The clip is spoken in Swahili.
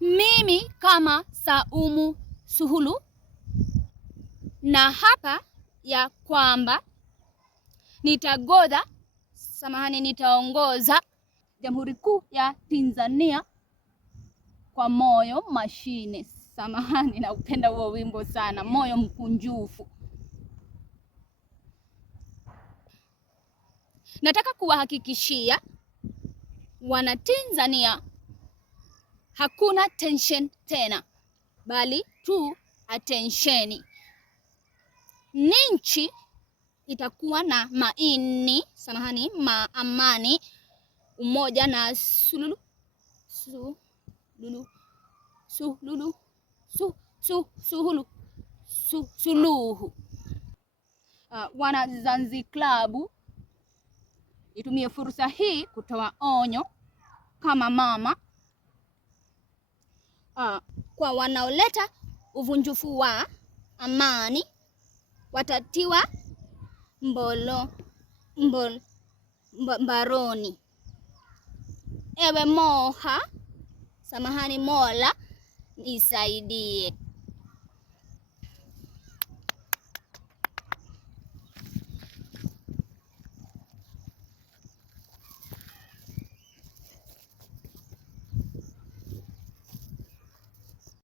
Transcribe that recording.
Mimi kama Saumu Suluhu na hapa ya kwamba nitaongoza Jamhuri Kuu ya Tanzania kwa moyo mashine. Samahani, naupenda huo wimbo sana, moyo mkunjufu. Nataka kuwahakikishia wana Tanzania hakuna tension tena, bali tu attention. Nchi itakuwa na amani, umoja na suluhu. Wana Zanzibar Club, itumie fursa hii kutoa onyo kama mama kwa wanaoleta uvunjifu wa amani, watatiwa mbaroni. Ewe Mola nisaidie.